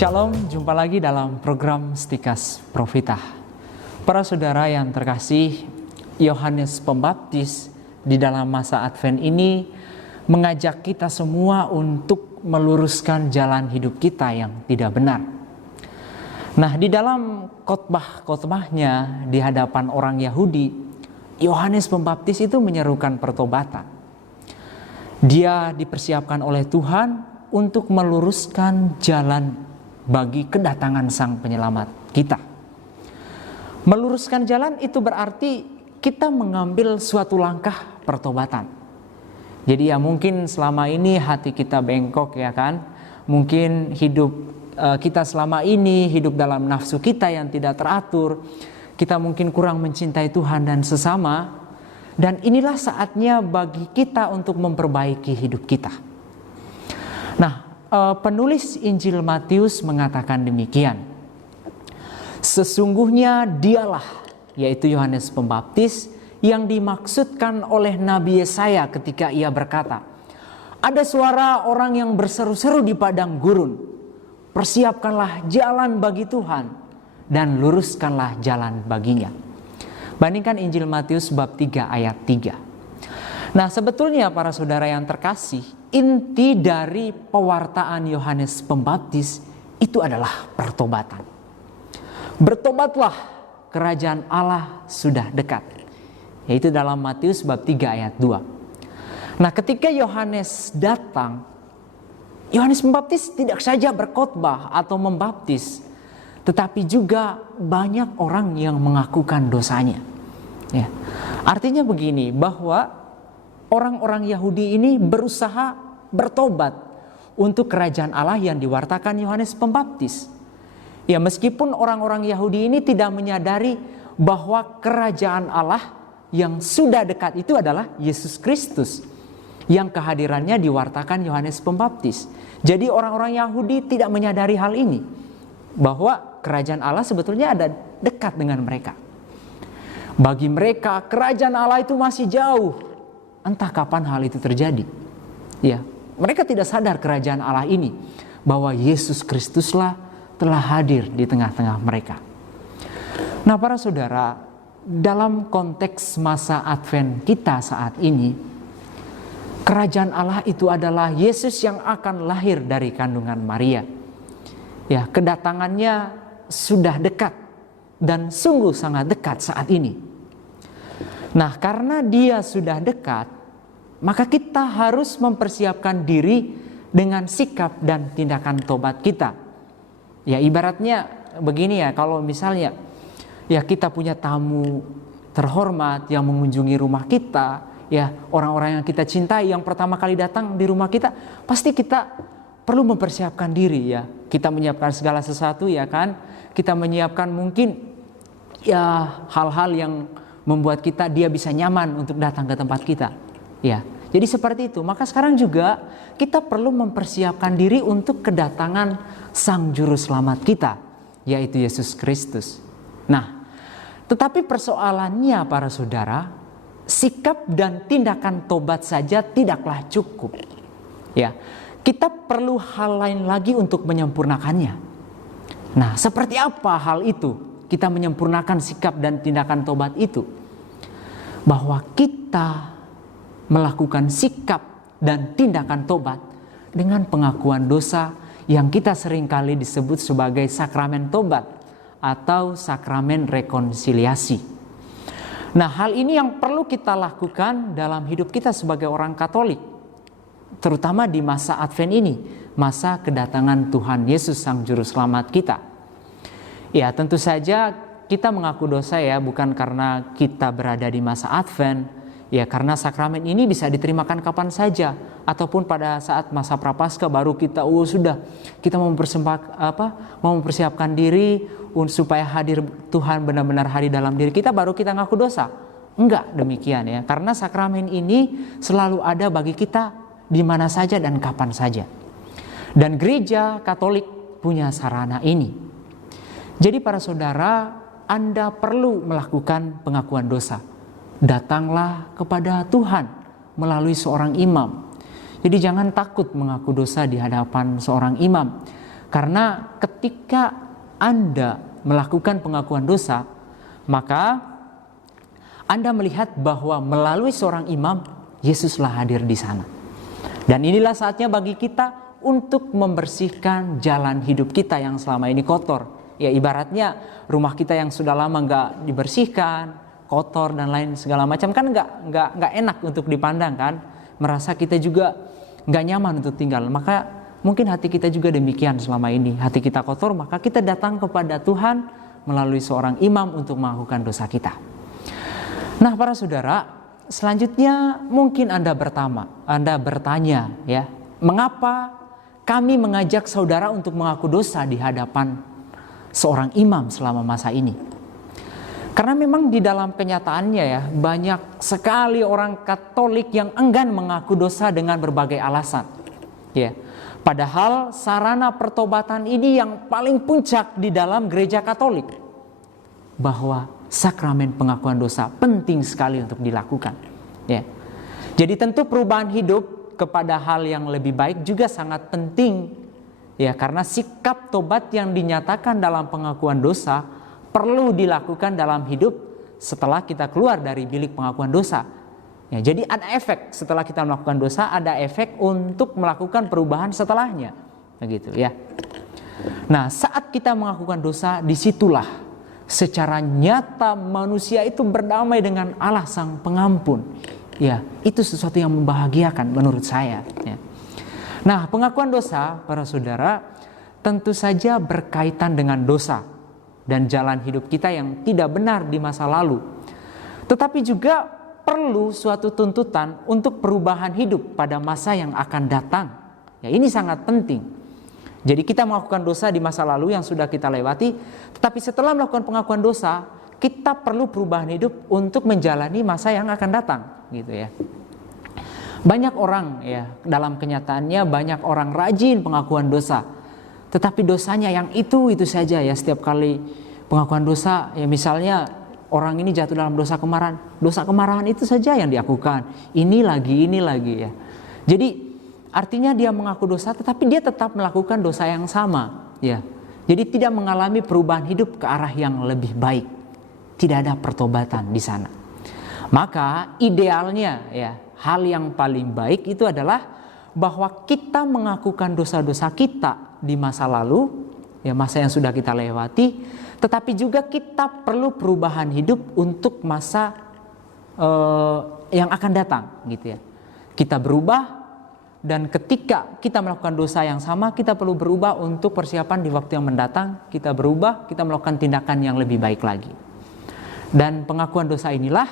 Shalom, jumpa lagi dalam program Stikas Profita. Para saudara yang terkasih, Yohanes Pembaptis di dalam masa Advent ini mengajak kita semua untuk meluruskan jalan hidup kita yang tidak benar. Nah, di dalam khotbah-khotbahnya di hadapan orang Yahudi, Yohanes Pembaptis itu menyerukan pertobatan. Dia dipersiapkan oleh Tuhan untuk meluruskan jalan bagi kedatangan Sang Penyelamat kita. Meluruskan jalan itu berarti kita mengambil suatu langkah pertobatan. Jadi ya mungkin selama ini hati kita bengkok ya kan. Mungkin hidup kita selama ini hidup dalam nafsu kita yang tidak teratur. Kita mungkin kurang mencintai Tuhan dan sesama. Dan inilah saatnya bagi kita untuk memperbaiki hidup kita. Nah, penulis Injil Matius mengatakan demikian. Sesungguhnya dialah, yaitu Yohanes Pembaptis, yang dimaksudkan oleh Nabi Yesaya ketika ia berkata, ada suara orang yang berseru-seru di padang gurun, persiapkanlah jalan bagi Tuhan dan luruskanlah jalan baginya. Bandingkan Injil Matius bab 3 ayat 3. Nah, sebetulnya para saudara yang terkasih, inti dari pewartaan Yohanes Pembaptis itu adalah pertobatan. Bertobatlah, kerajaan Allah sudah dekat. Yaitu dalam Matius bab 3 ayat 2. Nah, ketika Yohanes datang, Yohanes Pembaptis tidak saja berkhotbah atau membaptis, tetapi juga banyak orang yang mengakukan dosanya. Ya. Artinya begini, bahwa orang-orang Yahudi ini berusaha bertobat untuk kerajaan Allah yang diwartakan Yohanes Pembaptis. Ya, meskipun orang-orang Yahudi ini tidak menyadari bahwa kerajaan Allah yang sudah dekat itu adalah Yesus Kristus, yang kehadirannya diwartakan Yohanes Pembaptis. Jadi orang-orang Yahudi tidak menyadari hal ini, bahwa kerajaan Allah sebetulnya ada dekat dengan mereka. Bagi mereka kerajaan Allah itu masih jauh. Entah kapan hal itu terjadi. Ya, mereka tidak sadar kerajaan Allah ini, bahwa Yesus Kristuslah telah hadir di tengah-tengah mereka. Nah, para saudara, dalam konteks masa Advent kita saat ini, kerajaan Allah itu adalah Yesus yang akan lahir dari kandungan Maria. Ya, kedatangannya sudah dekat dan sungguh sangat dekat saat ini. Nah, karena dia sudah dekat, maka kita harus mempersiapkan diri dengan sikap dan tindakan tobat kita. Ya, ibaratnya begini ya, kalau misalnya ya kita punya tamu terhormat yang mengunjungi rumah kita, ya orang-orang yang kita cintai yang pertama kali datang di rumah kita, pasti kita perlu mempersiapkan diri ya. Kita menyiapkan segala sesuatu ya kan. Kita menyiapkan mungkin ya hal-hal yang membuat dia bisa nyaman untuk datang ke tempat kita. Ya, jadi seperti itu. Maka sekarang juga kita perlu mempersiapkan diri untuk kedatangan Sang Juru Selamat kita, yaitu Yesus Kristus. Nah, tetapi persoalannya para saudara, sikap dan tindakan tobat saja tidaklah cukup. Ya, kita perlu hal lain lagi untuk menyempurnakannya. Nah, seperti apa hal itu? Kita menyempurnakan sikap dan tindakan tobat itu. Bahwa kita melakukan sikap dan tindakan tobat dengan pengakuan dosa yang kita seringkali disebut sebagai sakramen tobat atau sakramen rekonsiliasi. Nah, hal ini yang perlu kita lakukan dalam hidup kita sebagai orang Katolik, terutama di masa Advent ini, masa kedatangan Tuhan Yesus Sang Juru Selamat kita. Ya, tentu saja kita mengaku dosa ya, bukan karena kita berada di masa Advent, ya karena sakramen ini bisa diterimakan kapan saja, ataupun pada saat masa Prapaskah baru kita kita mau mempersiapkan diri supaya hadir Tuhan benar-benar hadir dalam diri kita, baru kita ngaku dosa. Enggak demikian ya, karena sakramen ini selalu ada bagi kita di mana saja dan kapan saja. Dan gereja Katolik punya sarana ini. Jadi para saudara, Anda perlu melakukan pengakuan dosa. Datanglah kepada Tuhan melalui seorang imam. Jadi jangan takut mengaku dosa di hadapan seorang imam. Karena ketika Anda melakukan pengakuan dosa, maka Anda melihat bahwa melalui seorang imam, Yesuslah hadir di sana. Dan inilah saatnya bagi kita untuk membersihkan jalan hidup kita yang selama ini kotor. Ya, ibaratnya rumah kita yang sudah lama nggak dibersihkan, kotor dan lain segala macam, kan nggak enak untuk dipandang kan. Merasa kita juga nggak nyaman untuk tinggal. Maka mungkin hati kita juga demikian selama ini. Hati kita kotor, maka kita datang kepada Tuhan melalui seorang imam untuk mengakukan dosa kita. Nah, para saudara, selanjutnya mungkin Anda bertanya ya, mengapa kami mengajak saudara untuk mengaku dosa di hadapan seorang imam selama masa ini? Karena memang di dalam kenyataannya ya, banyak sekali orang Katolik yang enggan mengaku dosa dengan berbagai alasan. Ya. Padahal sarana pertobatan ini yang paling puncak di dalam gereja Katolik. Bahwa sakramen pengakuan dosa penting sekali untuk dilakukan. Ya. Jadi tentu perubahan hidup kepada hal yang lebih baik juga sangat penting. Ya, karena sikap tobat yang dinyatakan dalam pengakuan dosa perlu dilakukan dalam hidup setelah kita keluar dari bilik pengakuan dosa. Ya, jadi ada efek setelah kita melakukan dosa, ada efek untuk melakukan perubahan setelahnya. Begitu ya. Nah, saat kita melakukan dosa, disitulah secara nyata manusia itu berdamai dengan Allah Sang Pengampun. Ya, itu sesuatu yang membahagiakan menurut saya. Ya. Nah, pengakuan dosa, para saudara, tentu saja berkaitan dengan dosa dan jalan hidup kita yang tidak benar di masa lalu. Tetapi juga perlu suatu tuntutan untuk perubahan hidup pada masa yang akan datang. Ya, ini sangat penting. Jadi kita melakukan dosa di masa lalu yang sudah kita lewati, tetapi setelah melakukan pengakuan dosa, kita perlu perubahan hidup untuk menjalani masa yang akan datang, gitu ya. Banyak orang ya, dalam kenyataannya banyak orang rajin pengakuan dosa. Tetapi dosanya yang itu saja ya, setiap kali pengakuan dosa ya, misalnya orang ini jatuh dalam dosa kemarahan itu saja yang dilakukan. Ini lagi ya. Jadi artinya dia mengaku dosa tetapi dia tetap melakukan dosa yang sama ya. Jadi tidak mengalami perubahan hidup ke arah yang lebih baik. Tidak ada pertobatan di sana. Maka idealnya ya, hal yang paling baik itu adalah bahwa kita mengakukan dosa-dosa kita di masa lalu, ya masa yang sudah kita lewati, tetapi juga kita perlu perubahan hidup untuk masa yang akan datang, gitu ya. Kita berubah, dan ketika kita melakukan dosa yang sama, kita perlu berubah untuk persiapan di waktu yang mendatang. Kita berubah, kita melakukan tindakan yang lebih baik lagi. Dan pengakuan dosa inilah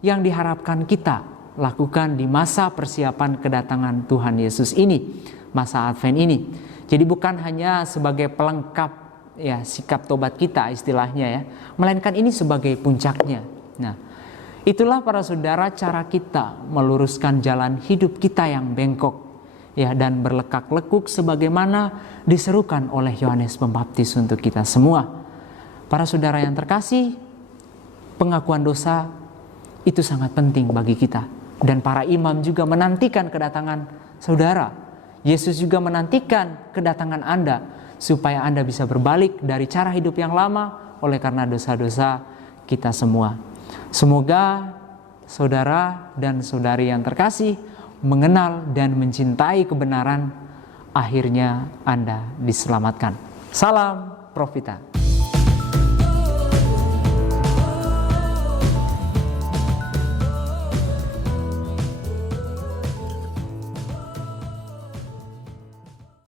yang diharapkan kita lakukan di masa persiapan kedatangan Tuhan Yesus ini, masa Advent ini. Jadi bukan hanya sebagai pelengkap ya sikap tobat kita istilahnya ya, melainkan ini sebagai puncaknya. Nah, itulah para saudara cara kita meluruskan jalan hidup kita yang bengkok ya dan berlekak-lekuk sebagaimana diserukan oleh Yohanes Pembaptis untuk kita semua. Para saudara yang terkasih, pengakuan dosa itu sangat penting bagi kita. Dan para imam juga menantikan kedatangan saudara. Yesus juga menantikan kedatangan Anda supaya Anda bisa berbalik dari cara hidup yang lama oleh karena dosa-dosa kita semua. Semoga saudara dan saudari yang terkasih mengenal dan mencintai kebenaran, akhirnya Anda diselamatkan. Salam Profita.